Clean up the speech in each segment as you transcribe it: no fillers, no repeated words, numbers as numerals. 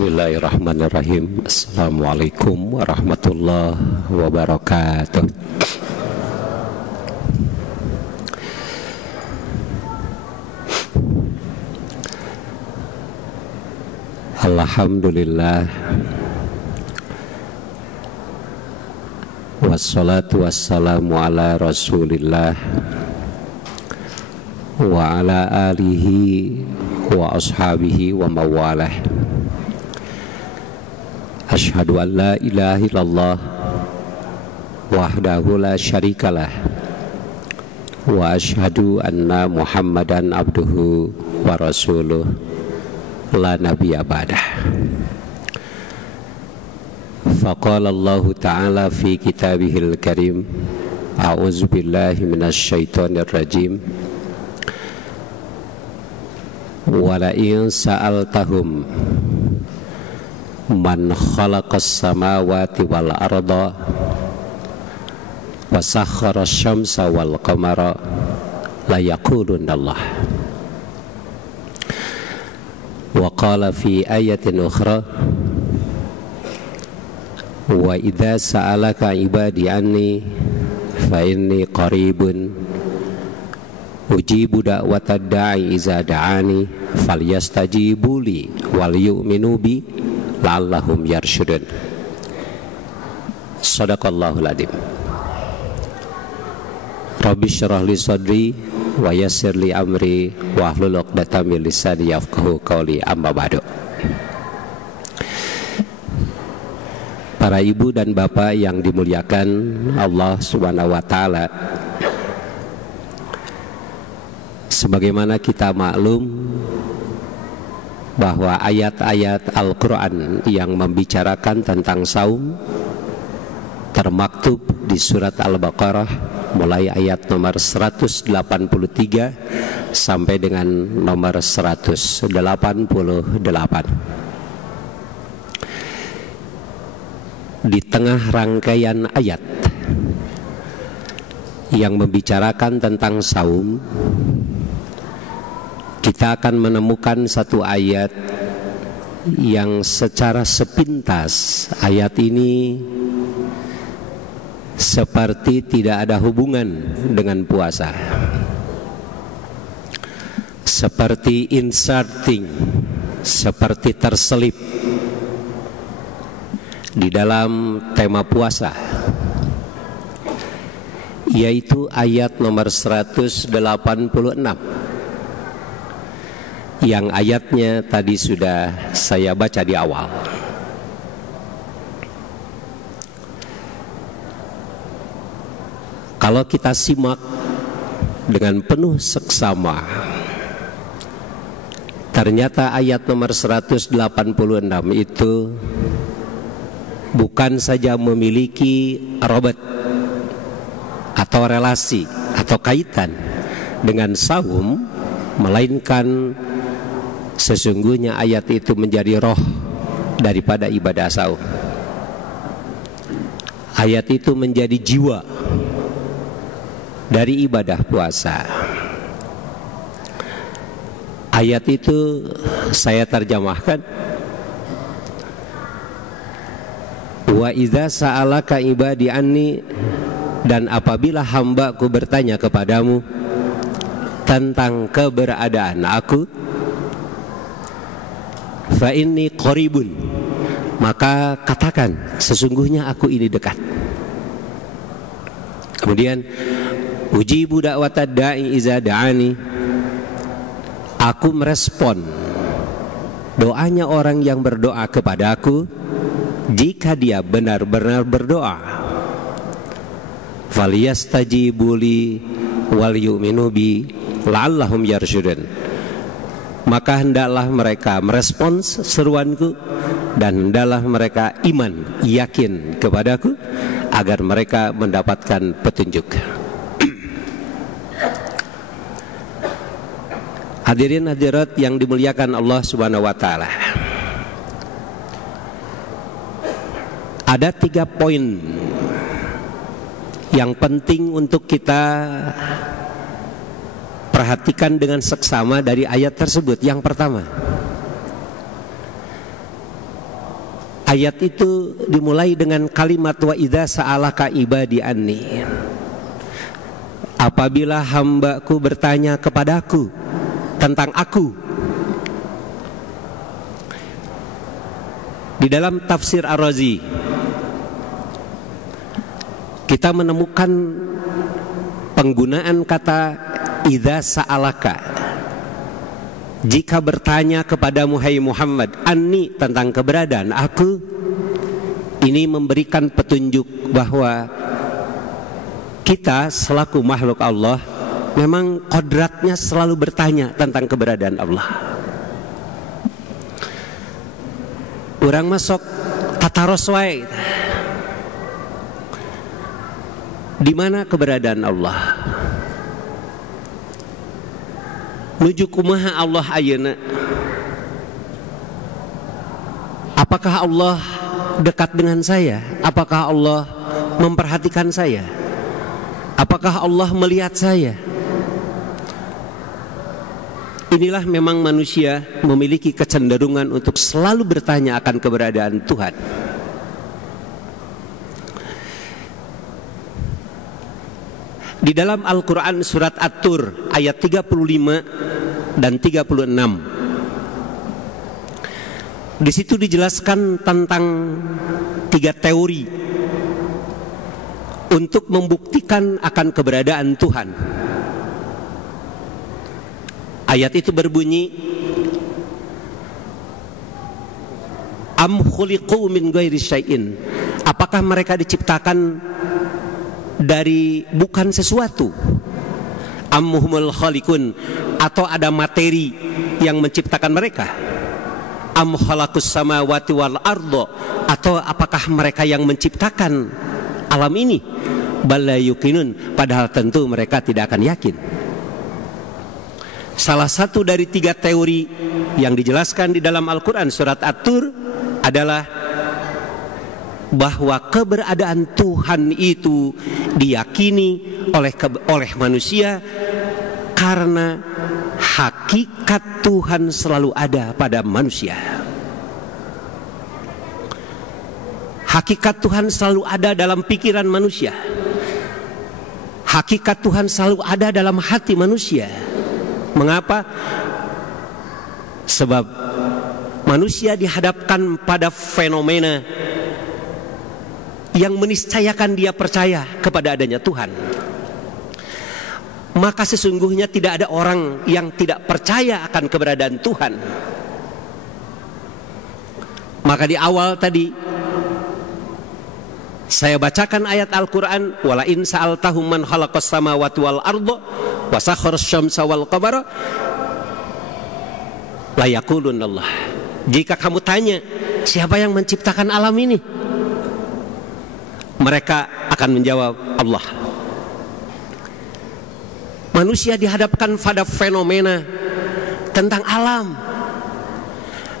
Bismillahirrahmanirrahim. Assalamualaikum warahmatullahi wabarakatuh. Alhamdulillah, wassalatu wassalamu ala rasulillah wa ala alihi wa ashabihi wa mawalah. Asyhadu an la ilaha illallah wahdahu la syarikalah wa asyhadu anna Muhammadan abduhu wa rasuluh la nabiyya ba'dah. Faqala Allah ta'ala fi kitabihil karim, a'udzu billahi minasy syaithanir rajim, wa la in sa'altahum man khalaqas samawati wal arda wa sakhkhara asy-syamsa wal qamara la yaqulunna Allah. Wa qala fi ayatin ukhra, wa idza sa'alaka ibadi anni fa inni qaribun ujibu da'watad da'i iza da'ani falyastajibu li wal yu'minu bi la'allahum yarsyudun. Shadaqallahul adzim. Rabbi syrah li sadri wa yassir li amri wa hlul 'uqdatam min lisani yafqahu qawli, amma ba'du. Para ibu dan bapak yang dimuliakan Allah Subhanahu wa taala, sebagaimana kita maklum bahwa ayat-ayat Al-Quran yang membicarakan tentang saum termaktub di surat Al-Baqarah mulai ayat nomor 183 sampai dengan nomor 188. Di tengah rangkaian ayat yang membicarakan tentang saum, kita akan menemukan satu ayat yang secara sepintas ayat ini seperti tidak ada hubungan dengan puasa, seperti inserting, seperti terselip di dalam tema puasa, yaitu ayat nomor 186 yang ayatnya tadi sudah saya baca di awal. Kalau kita simak dengan penuh seksama, ternyata ayat nomor 186 itu bukan saja memiliki robot atau relasi atau kaitan dengan saum, melainkan sesungguhnya ayat itu menjadi roh daripada ibadah saum. Ayat itu menjadi jiwa dari ibadah puasa. Ayat itu saya terjemahkan, wa idza sa'alaka ibadi anni, dan apabila hambaku bertanya kepadamu tentang keberadaan aku, fa inni qaribun, maka katakan sesungguhnya aku ini dekat. Kemudian ujibu da'watad da'i iza da'ani, aku merespon doanya orang yang berdoa kepada aku jika dia benar-benar berdoa. Falyastajibu li wal yu'minu bi la'allahum yarsyudun, maka hendaklah mereka merespons seruanku dan hendaklah mereka iman, yakin kepadaku agar mereka mendapatkan petunjuk. Hadirin hadirat yang dimuliakan Allah Subhanahu wa taala, ada 3 poin yang penting untuk kita perhatikan dengan seksama dari ayat tersebut. Yang pertama, Ayat itu dimulai dengan kalimat wa idza sa'alaka ibadi anni. Apabila hambaku bertanya kepadaku tentang aku. Di dalam tafsir Ar-Razi kita menemukan penggunaan kata idza sa'alaka. Jika bertanya kepadamu hai Muhammad anni, tentang keberadaan aku, ini memberikan petunjuk bahwa kita selaku makhluk Allah memang kodratnya selalu bertanya tentang keberadaan Allah. Orang masuk tataros wae, di mana keberadaan Allah? Nuju kumaha Allah ayeuna? Apakah Allah dekat dengan saya? Apakah Allah memperhatikan saya? Apakah Allah melihat saya? Inilah memang manusia memiliki kecenderungan untuk selalu bertanya akan keberadaan Tuhan. Di dalam Al-Quran surat At-Tur ayat 35 dan 36, di situ dijelaskan tentang 3 teori untuk membuktikan akan keberadaan Tuhan. Ayat itu berbunyi, am khuliqu min ghairi syai'in. Apakah mereka diciptakan dari bukan sesuatu? Ammuhumul khaliqun, atau ada materi yang menciptakan mereka? Am khalaqus samawati wal ardo, atau apakah mereka yang menciptakan alam ini? Bala yuqinun, padahal tentu mereka tidak akan yakin. Salah satu dari 3 teori yang dijelaskan di dalam Al-Quran surat At-Tur adalah bahwa keberadaan Tuhan itu diyakini oleh manusia karena hakikat Tuhan selalu ada pada manusia. Hakikat Tuhan selalu ada dalam pikiran manusia. Hakikat Tuhan selalu ada dalam hati manusia. Mengapa? Sebab manusia dihadapkan pada fenomena yang meniscayakan dia percaya kepada adanya Tuhan. Maka sesungguhnya tidak ada orang yang tidak percaya akan keberadaan Tuhan. Maka di awal tadi saya bacakan ayat Al-Quran, wala in sa'altahum man khalaqas samawati wal ardo wa sakharas syamsa wal qamara la yaqulun Allah. Jika kamu tanya siapa yang menciptakan alam ini, mereka akan menjawab Allah. Manusia dihadapkan pada fenomena tentang alam.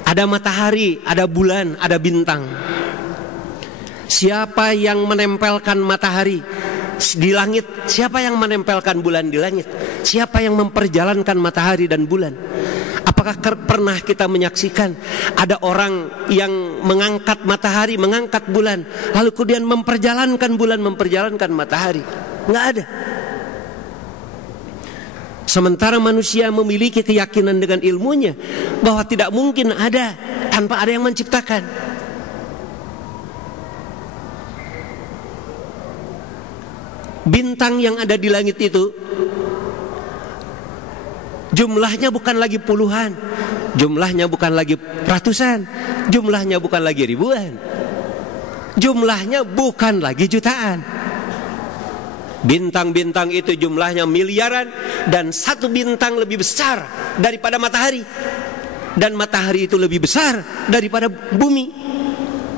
Ada matahari, ada bulan, ada bintang. Siapa yang menempelkan matahari di langit? Siapa yang menempelkan bulan di langit? Siapa yang memperjalankan matahari dan bulan? Apakah pernah kita menyaksikan ada orang yang mengangkat matahari, mengangkat bulan, lalu kemudian memperjalankan bulan, memperjalankan matahari? Nggak ada. Sementara manusia memiliki keyakinan dengan ilmunya bahwa tidak mungkin ada tanpa ada yang menciptakan. Bintang yang ada di langit itu jumlahnya bukan lagi puluhan, jumlahnya bukan lagi ratusan, jumlahnya bukan lagi ribuan, jumlahnya bukan lagi jutaan. Bintang-bintang itu jumlahnya miliaran, dan satu bintang lebih besar daripada matahari, dan matahari itu lebih besar daripada bumi.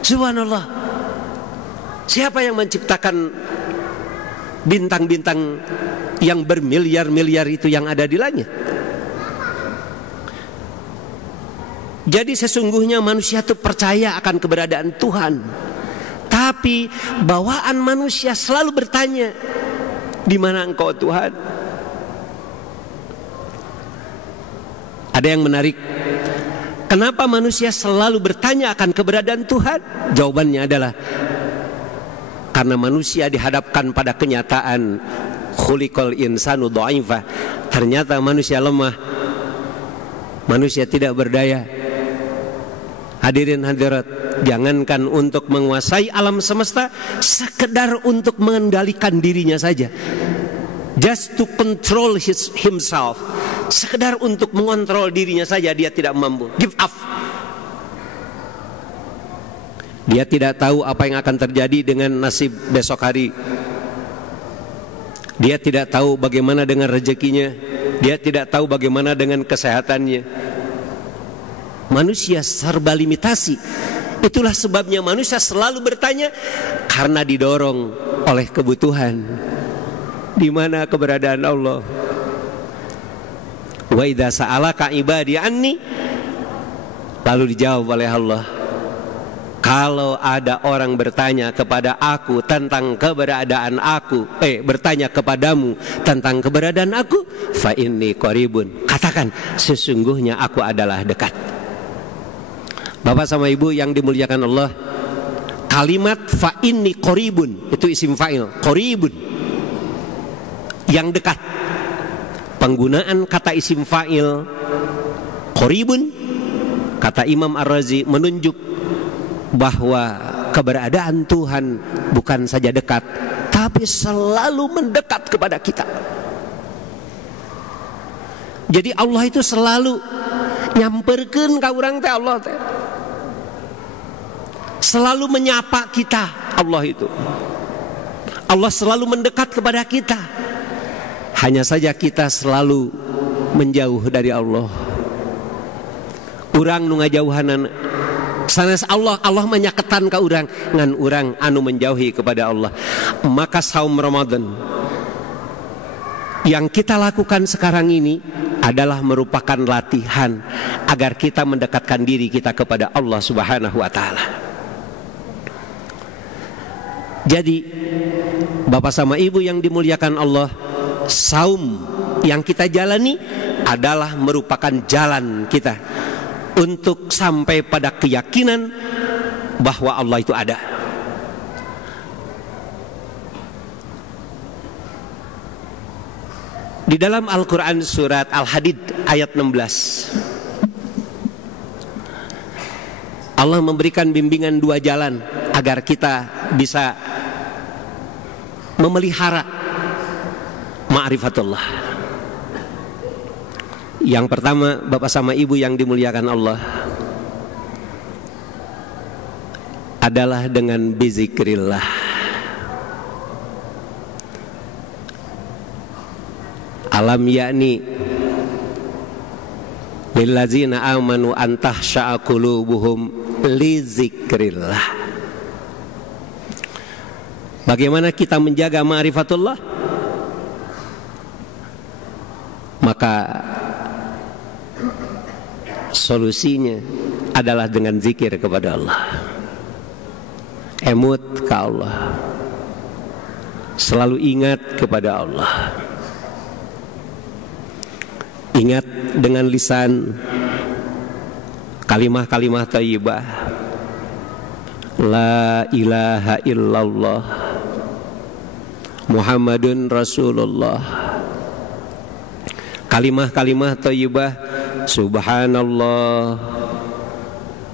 Subhanallah. Siapa yang menciptakan bintang-bintang yang bermiliar-miliar itu yang ada di langit? Jadi sesungguhnya manusia itu percaya akan keberadaan Tuhan, tapi bawaan manusia selalu bertanya, di mana engkau Tuhan? Ada yang menarik. Kenapa manusia selalu bertanya akan keberadaan Tuhan? Jawabannya adalah karena manusia dihadapkan pada kenyataan khuliqal insanu dha'ifa. Ternyata manusia lemah, manusia tidak berdaya. Hadirin hadirat, jangankan untuk menguasai alam semesta, sekedar untuk mengendalikan dirinya saja, just to control himself, sekedar untuk mengontrol dirinya saja dia tidak mampu. Give up. Dia tidak tahu apa yang akan terjadi dengan nasib besok hari. Dia tidak tahu bagaimana dengan rezekinya. Dia tidak tahu bagaimana dengan kesehatannya. Manusia serba limitasi. Itulah sebabnya manusia selalu bertanya, karena didorong oleh kebutuhan. Di mana keberadaan Allah? Wa idza sa'alaka ibadi anni, lalu dijawab oleh Allah, kalau ada orang bertanya kepada aku tentang keberadaan aku, bertanya kepadamu tentang keberadaan aku, fa inni qaribun, katakan sesungguhnya aku adalah dekat. Bapak sama Ibu yang dimuliakan Allah, kalimat fa inni qaribun itu isim fa'il, qaribun, yang dekat. Penggunaan kata isim fa'il qaribun, kata Imam Ar-Razi, menunjuk bahwa keberadaan Tuhan bukan saja dekat, tapi selalu mendekat kepada kita. Jadi Allah itu selalu nyamperkeun ka urang teh, Allah teh selalu menyapa kita. Allah itu, Allah selalu mendekat kepada kita. Hanya saja kita selalu menjauh dari Allah. Urang nu ngajauhanan sanes Allah menyaketan ka urang ngan urang anu menjauhi kepada Allah. Maka saum Ramadan yang kita lakukan sekarang ini adalah merupakan latihan agar kita mendekatkan diri kita kepada Allah Subhanahu wa taala. Jadi Bapak sama Ibu yang dimuliakan Allah, saum yang kita jalani adalah merupakan jalan kita untuk sampai pada keyakinan bahwa Allah itu ada. Di dalam Al-Quran surat Al-Hadid ayat 16, Allah memberikan bimbingan dua jalan agar kita bisa memelihara ma'rifatullah. Yang pertama, Bapak sama Ibu yang dimuliakan Allah, adalah dengan bizikrillah. Alam yakni lillazina amanu an tahsha'a qulubuhum li zikrillah. Bagaimana kita menjaga ma'rifatullah? Maka solusinya adalah dengan zikir kepada Allah, emut ke Allah, selalu ingat kepada Allah. Ingat dengan lisan kalimah-kalimah thayyibah, la ilaha illallah Muhammadun Rasulullah. Kalimah-kalimah thayyibah, subhanallah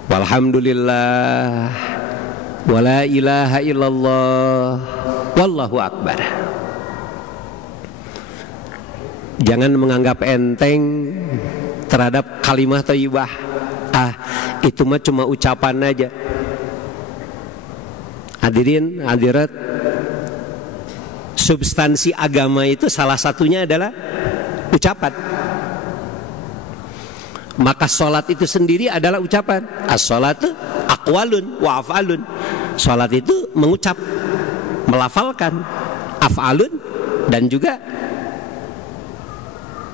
walhamdulillah wala ilaha illallah wallahu akbar. Jangan menganggap enteng terhadap kalimah thayyibah. Itu mah cuma ucapan aja. Hadirin hadirat, substansi agama itu salah satunya adalah ucapan. Maka sholat itu sendiri adalah ucapan. As-sholatu aqwalun wa af'alun. Sholat itu mengucap, melafalkan, af'alun, dan juga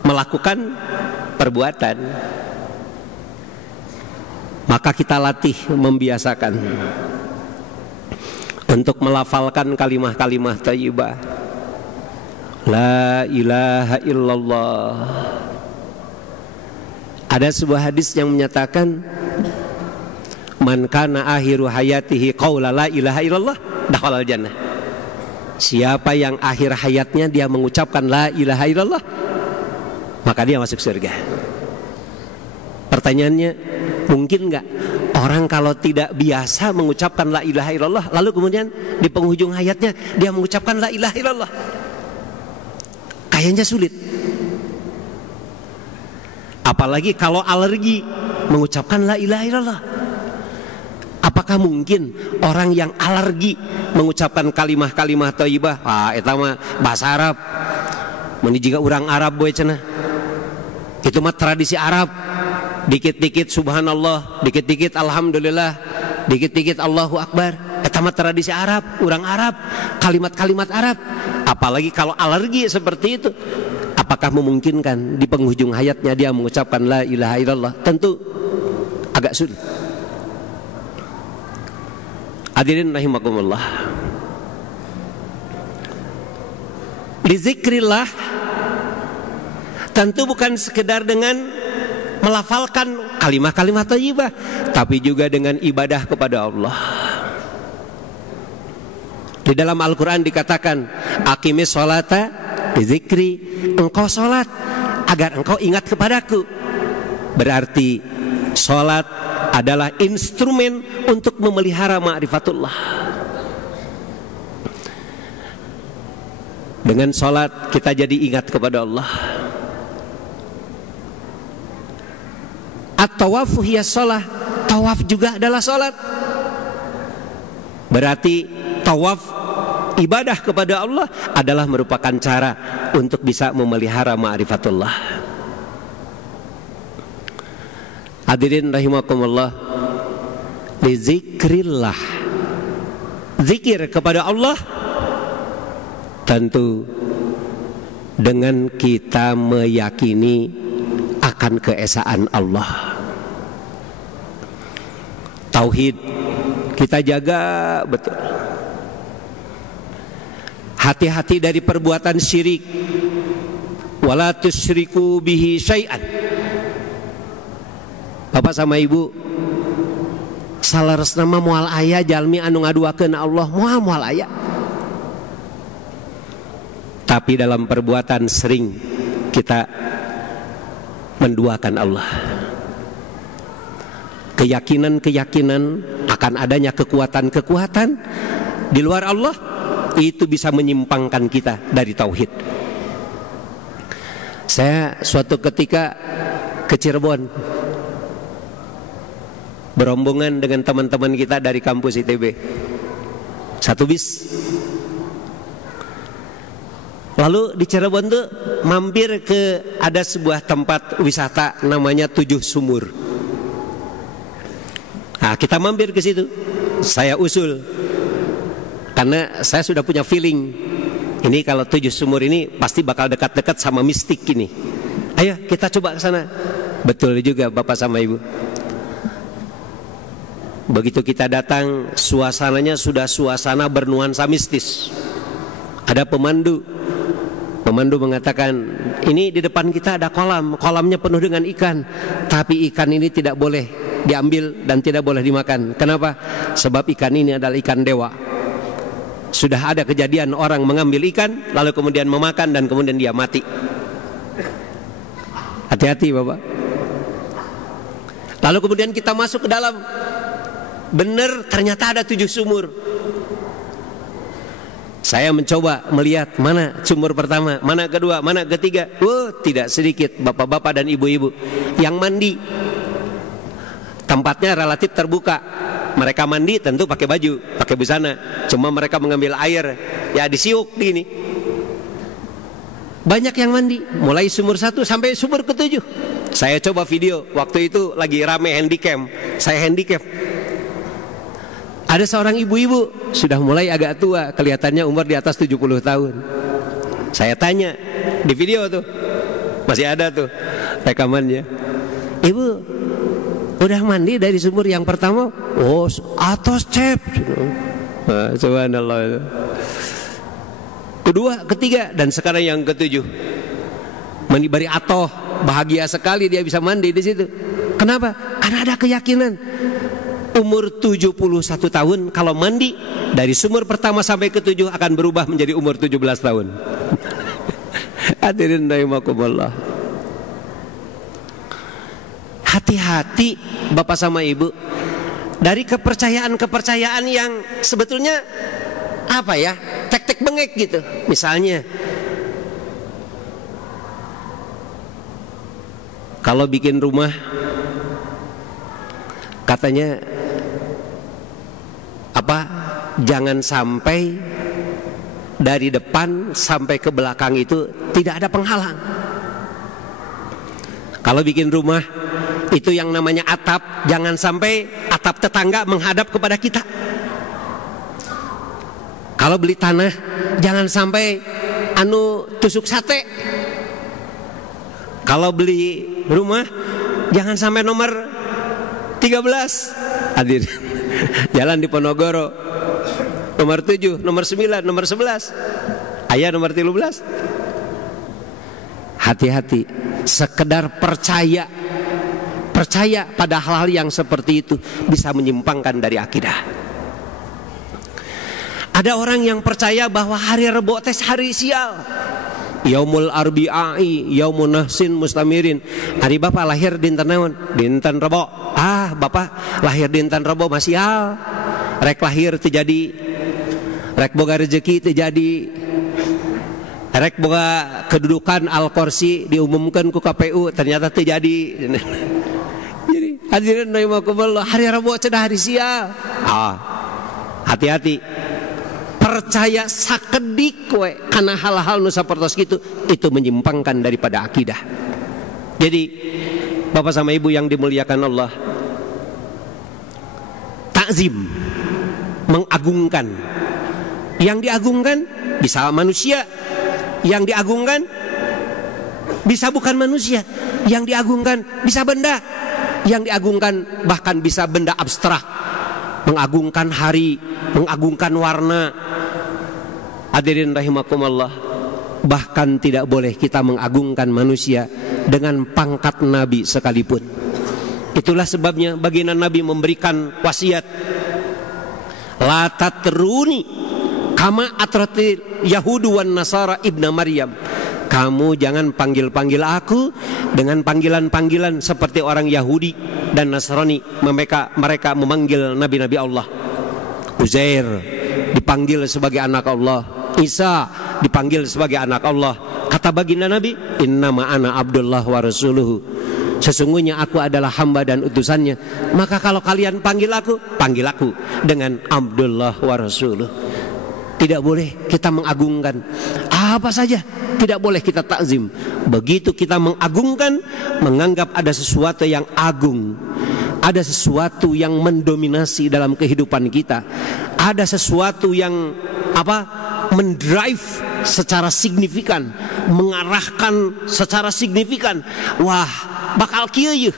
melakukan perbuatan. Maka kita latih, membiasakan untuk melafalkan kalimah-kalimah thayyibah. La ilaha illallah. Ada sebuah hadis yang menyatakan, man kana akhiru hayatihi qaula la ilaha illallah dakhalal jannah. Siapa yang akhir hayatnya dia mengucapkan la ilaha illallah, maka dia masuk surga. Pertanyaannya, mungkin nggak orang kalau tidak biasa mengucapkan la ilaha illallah, lalu kemudian di penghujung hayatnya dia mengucapkan la ilaha illallah? Kayaknya sulit. Apalagi kalau alergi mengucapkan la ilaha illallah. Apakah mungkin orang yang alergi mengucapkan kalimah-kalimah thayyibah, eta mah bahasa Arab, mun jiga urang Arab boy cenah. Itu mah tradisi Arab. Dikit-dikit subhanallah, dikit-dikit alhamdulillah, dikit-dikit Allahu akbar. Eta mah tradisi Arab, urang Arab, kalimat-kalimat Arab. Apalagi kalau alergi seperti itu, apakah memungkinkan di penghujung hayatnya dia mengucapkan la ilaha illallah? Tentu agak sulit. Hadirin rahimakumullah. Lizikrillah tentu bukan sekedar dengan melafalkan kalimah-kalimah thayyibah, tapi juga dengan ibadah kepada Allah. Di dalam Al-Quran dikatakan, aqimis sholata bizikri, engkau sholat agar engkau ingat kepadaku. Berarti sholat adalah instrumen untuk memelihara ma'rifatullah. Dengan sholat kita jadi ingat kepada Allah. At-tawafu hiya sholah, tawaf juga adalah sholat. Berarti tawaf, ibadah kepada Allah adalah merupakan cara untuk bisa memelihara ma'rifatullah. Hadirin rahimakumullah, lizikrillah, zikir kepada Allah tentu dengan kita meyakini akan keesaan Allah. Tauhid kita jaga betul. Hati-hati dari perbuatan syirik. Wala tusyriku bihi syai'an. Bapak sama ibu, salaresna mah moal aya jalmi anu ngaduakeun Allah, moal aya. Tapi dalam perbuatan sering kita menduakan Allah. Keyakinan-keyakinan akan adanya kekuatan-kekuatan di luar Allah, itu bisa menyimpangkan kita dari tauhid. Saya suatu ketika ke Cirebon, berombongan dengan teman-teman kita dari kampus ITB, satu bis. Lalu di Cirebon tuh mampir ke ada sebuah tempat wisata namanya 7 Sumur. Nah, kita mampir ke situ. Saya usul karena saya sudah punya feeling, ini kalau 7 Sumur ini pasti bakal dekat-dekat sama mistik ini. Ayo kita coba ke sana. Betul juga Bapak sama Ibu. Begitu kita datang, suasananya sudah suasana bernuansa mistis. Ada pemandu. Pemandu mengatakan, ini di depan kita ada kolam. Kolamnya penuh dengan ikan. Tapi ikan ini tidak boleh diambil dan tidak boleh dimakan. Kenapa? Sebab ikan ini adalah ikan dewa. Sudah ada kejadian orang mengambil ikan, lalu kemudian memakan dan kemudian dia mati. Hati-hati Bapak. Lalu kemudian kita masuk ke dalam. Benar, ternyata ada 7 sumur. Saya mencoba melihat mana sumur pertama, mana kedua, mana ketiga. Tidak sedikit bapak-bapak dan ibu-ibu yang mandi. Tempatnya relatif terbuka. Mereka mandi tentu pakai baju, pakai busana. Cuma mereka mengambil air, ya disiuk gini. Banyak yang mandi, mulai sumur 1 sampai sumur ke-7. Saya coba video, waktu itu lagi rame handycam. Saya handycam. Ada seorang ibu-ibu sudah mulai agak tua, kelihatannya umur di atas 70 tahun. Saya tanya di video tuh, masih ada tuh rekamannya. Ibu, udah mandi dari sumur yang pertama? Oh, atas cep. Nah, subhanallah. Kedua, ketiga, dan sekarang yang ke-7. Mandi bari atoh bahagia sekali dia bisa mandi di situ. Kenapa? Karena ada keyakinan umur 71 tahun kalau mandi dari sumur pertama sampai ke-7 akan berubah menjadi umur 17 tahun. Hadirin rahimakumullah. Hati-hati Bapak sama Ibu dari kepercayaan-kepercayaan yang sebetulnya apa ya, tek-tek bengek gitu. Misalnya kalau bikin rumah katanya jangan sampai dari depan sampai ke belakang itu tidak ada penghalang. Kalau bikin rumah itu yang namanya atap, jangan sampai atap tetangga menghadap kepada kita. Kalau beli tanah, jangan sampai tusuk sate. Kalau beli rumah, jangan sampai nomor 13. Hadir. Jalan di Ponorogo, nomor 7, nomor 9, nomor 11. Ayah nomor 13. Hati-hati. Sekedar percaya pada hal-hal yang seperti itu bisa menyimpangkan dari akidah. Ada orang yang percaya bahwa hari Rebo tes hari sial. Yaumul Arbi'i, Yaumun Nahsin Mustamirin. Hari Bapak lahir dinten naon? Dinten Rebo. Bapak lahir dinten Rebo masih sial. Rek lahir teu jadi. Rek boga rezeki teu jadi. Rek boga kedudukan Al-Kursi diumumkan ku KPU ternyata teu jadi. Jadi hadirin rahimakumullah, hari Rebo cenah hari sial. Hati-hati. Percaya sakedik we karena hal-hal nu sapertos kitu itu menyimpangkan daripada akidah. Jadi Bapak sama Ibu yang dimuliakan Allah, takzim, mengagungkan. Yang diagungkan bisa manusia, yang diagungkan bisa bukan manusia, yang diagungkan bisa benda, yang diagungkan bahkan bisa benda abstrak. Mengagungkan hari, mengagungkan warna. Hadirin rahimakumullah, bahkan tidak boleh kita mengagungkan manusia dengan pangkat Nabi sekalipun. Itulah sebabnya baginda Nabi memberikan wasiat, la tatruni kama atratir Yahudu wan Nasara ibna Maryam. Kamu jangan panggil-panggil aku dengan panggilan-panggilan seperti orang Yahudi dan Nasrani. Mereka memanggil nabi-nabi Allah. Uzair dipanggil sebagai anak Allah, Isa dipanggil sebagai anak Allah. Kata baginda Nabi, innama ana abdullah wa rasuluhu. Sesungguhnya aku adalah hamba dan utusannya. Maka kalau kalian panggil aku dengan Abdullah wa rasuluh. Tidak boleh kita mengagungkan apa saja, tidak boleh kita takzim. Begitu kita mengagungkan, menganggap ada sesuatu yang agung, ada sesuatu yang mendominasi dalam kehidupan kita, ada sesuatu yang mendrive secara signifikan, mengarahkan secara signifikan. Wah, bakal kieu yeuh.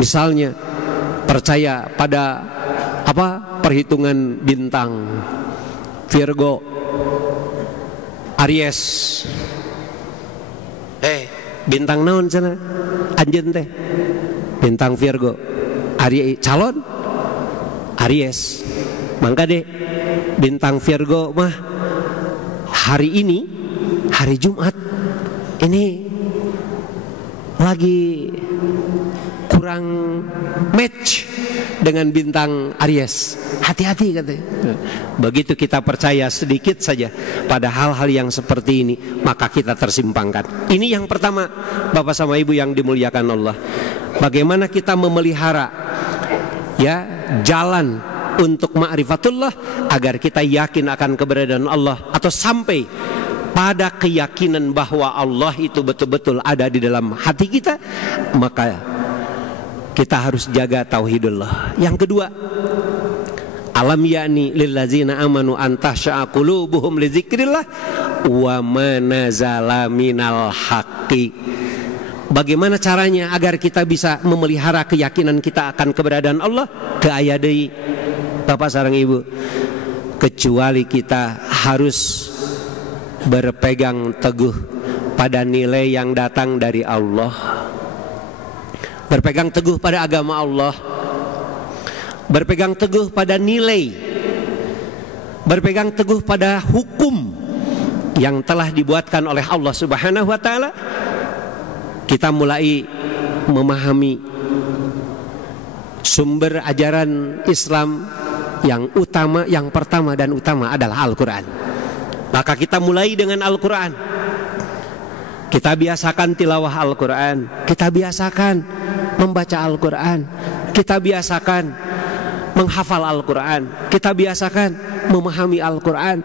Misalnya percaya pada perhitungan bintang Virgo, Aries. Bintang naon cenah? Anjeun teh bintang Virgo. Calon Aries. Mangka deh bintang Virgo mah hari ini, hari Jumat ini lagi kurang match dengan bintang Aries. Hati-hati katanya. Begitu kita percaya sedikit saja pada hal-hal yang seperti ini, maka kita tersimpangkan. Ini yang pertama, Bapak sama Ibu yang dimuliakan Allah. Bagaimana kita memelihara jalan untuk ma'rifatullah agar kita yakin akan keberadaan Allah, atau sampai pada keyakinan bahwa Allah itu betul-betul ada di dalam hati kita. Maka kita harus jaga tauhidullah. Yang kedua, alam yakni lillazina amanu an tahsya'a qulubuhum li dzikrillah wa ma nazala minal haqqi. Bagaimana caranya agar kita bisa memelihara keyakinan kita akan keberadaan Allah? Ke ayat deui Bapak sareng Ibu. Kecuali kita harus berpegang teguh pada nilai yang datang dari Allah, berpegang teguh pada agama Allah, berpegang teguh pada nilai, berpegang teguh pada hukum yang telah dibuatkan oleh Allah Subhanahu wa taala, kita mulai memahami sumber ajaran Islam yang utama, yang pertama dan utama adalah Al-Quran. Maka kita mulai dengan Al-Quran. Kita biasakan tilawah Al-Quran, kita biasakan membaca Al-Quran, kita biasakan menghafal Al-Quran, kita biasakan memahami Al-Quran.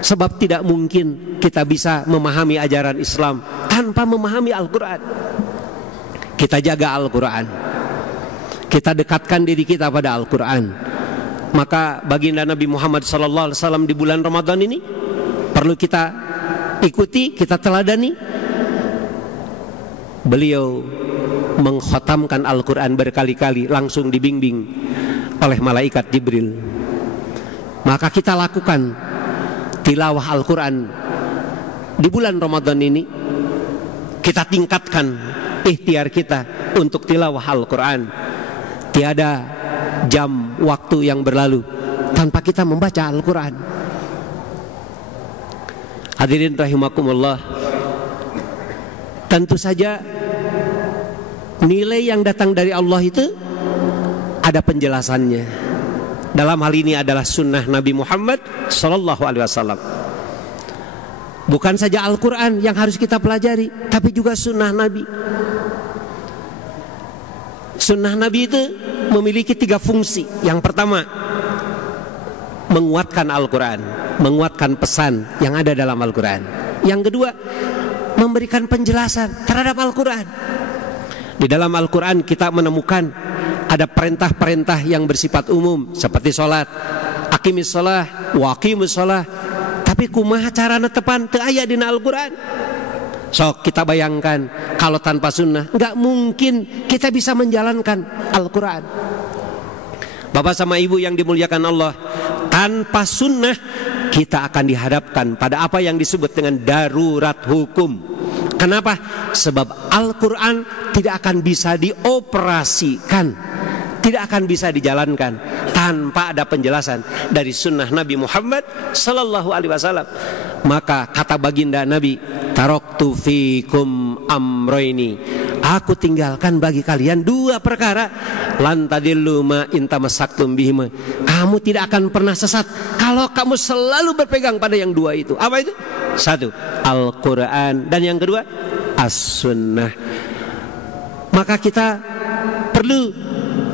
Sebab tidak mungkin kita bisa memahami ajaran Islam tanpa memahami Al-Quran. Kita jaga Al-Quran, kita dekatkan diri kita pada Al-Quran. Maka baginda Nabi Muhammad SAW di bulan Ramadan ini perlu kita ikuti, kita teladani. Beliau mengkhatamkan Al-Quran berkali-kali, langsung dibimbing oleh malaikat Jibril. Maka kita lakukan tilawah Al-Quran di bulan Ramadan ini. Kita tingkatkan ikhtiar kita untuk tilawah Al-Quran. Tiada jam waktu yang berlalu tanpa kita membaca Al-Quran. Hadirin rahimakumullah, tentu saja nilai yang datang dari Allah itu ada penjelasannya. Dalam hal ini adalah sunnah Nabi Muhammad Sallallahu Alaihi Wasallam. Bukan saja Al-Quran yang harus kita pelajari, tapi juga sunnah Nabi. Sunnah Nabi itu memiliki 3 fungsi. Yang pertama, menguatkan Al-Quran, menguatkan pesan yang ada dalam Al-Quran. Yang kedua, memberikan penjelasan terhadap Al-Quran. Di dalam Al-Quran kita menemukan ada perintah-perintah yang bersifat umum seperti sholat, aqimis sholah, wa aqimus sholah. Tapi kumaha carana tepan teu aya dina Al-Quran. So kita bayangkan kalau tanpa sunnah nggak mungkin kita bisa menjalankan Al-Quran. Bapak sama ibu yang dimuliakan Allah, tanpa sunnah kita akan dihadapkan pada apa yang disebut dengan darurat hukum. Kenapa? Sebab Al-Quran tidak akan bisa dioperasikan, tidak akan bisa dijalankan tanpa ada penjelasan dari sunnah Nabi Muhammad Sallallahu Alaihi Wasallam. Maka kata baginda Nabi, taraktu fikum amroini, aku tinggalkan bagi kalian 2 perkara, lan tadillu ma in tamassaktum bihima, kamu tidak akan pernah sesat kalau kamu selalu berpegang pada yang 2 itu. Apa itu? 1, Al-Quran, dan yang kedua, As-Sunnah. Maka kita perlu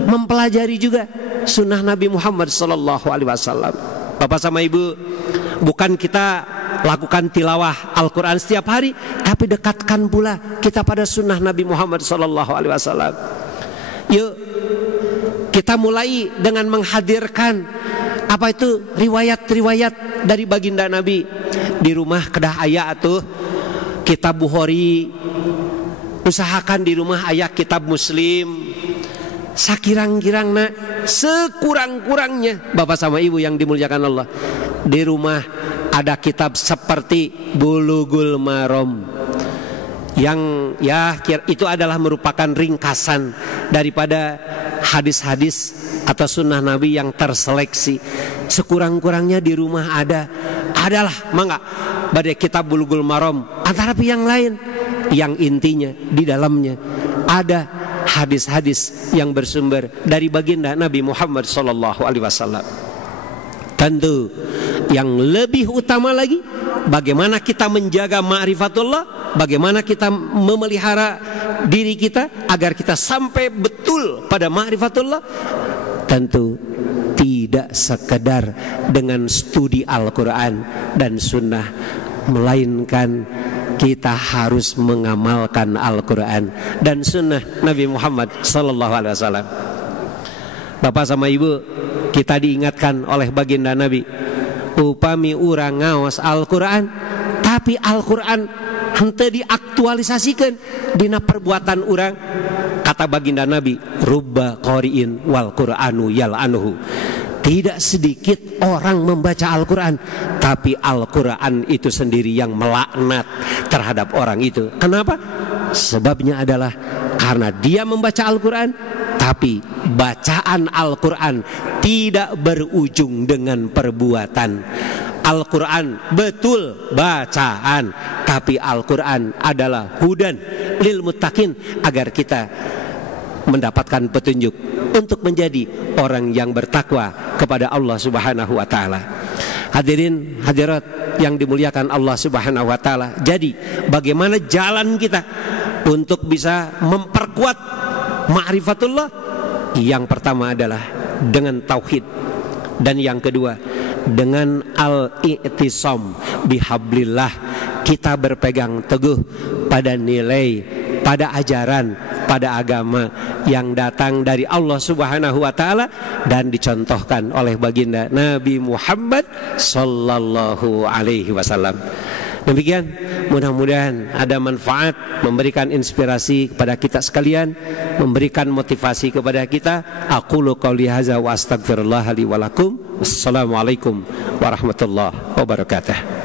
mempelajari juga sunnah Nabi Muhammad Sallallahu Alaihi Wasallam. Bapak sama ibu, bukan kita lakukan tilawah Al-Quran setiap hari, tapi dekatkan pula kita pada sunnah Nabi Muhammad Sallallahu Alaihi Wasallam. Yuk kita mulai dengan menghadirkan apa itu riwayat-riwayat dari baginda Nabi. Di rumah kedah aya atuh kitab Bukhari, usahakan di rumah aya kitab Muslim. Sakirang-kirangna, sekurang-kurangnya Bapak sama ibu yang dimuliakan Allah, di rumah ada kitab seperti Bulughul Maram, yang ya itu adalah merupakan ringkasan daripada hadis-hadis atau sunnah Nabi yang terseleksi. Sekurang-kurangnya di rumah adalah mangga badai kitab Bulughul Maram, antara yang lain yang intinya di dalamnya ada hadis-hadis yang bersumber dari baginda Nabi Muhammad Sallallahu Alaihi Wasallam. Tentu yang lebih utama lagi, bagaimana kita menjaga ma'rifatullah, bagaimana kita memelihara diri kita agar kita sampai betul pada ma'rifatullah. Tentu tidak sekedar dengan studi Al-Quran dan Sunnah, melainkan kita harus mengamalkan Al-Quran dan Sunnah Nabi Muhammad Sallallahu Alaihi Wasallam. Bapak sama ibu, kita diingatkan oleh baginda Nabi, upami urang ngaos Al-Quran, tapi Al-Quran henteu diaktualisasikan dina perbuatan urang. Kata baginda Nabi, rubba qari'in wal Qur'anu yal'anuhu, Tidak sedikit orang membaca Al-Quran, tapi Al-Quran itu sendiri yang melaknat terhadap orang itu. Kenapa? Sebabnya adalah karena dia membaca Al-Quran, tapi bacaan Al-Quran tidak berujung dengan perbuatan. Al-Quran betul bacaan, tapi Al-Quran adalah hudan lil muttaqin, agar kita mendapatkan petunjuk untuk menjadi orang yang bertakwa kepada Allah Subhanahu wa taala. Hadirin hadirat yang dimuliakan Allah Subhanahu wa taala. Jadi, bagaimana jalan kita untuk bisa memperkuat ma'rifatullah? Yang pertama adalah dengan tauhid, dan yang kedua dengan al-i'tisam bihablillah. Kita berpegang teguh pada nilai, pada ajaran, pada agama yang datang dari Allah Subhanahu wa taala dan dicontohkan oleh baginda Nabi Muhammad sallallahu alaihi wasallam. Demikian, mudah-mudahan ada manfaat, memberikan inspirasi kepada kita sekalian, memberikan motivasi kepada kita. Aqulu qouli hadza wa astaghfirullah li wa lakum. Wassalamualaikum warahmatullahi wabarakatuh.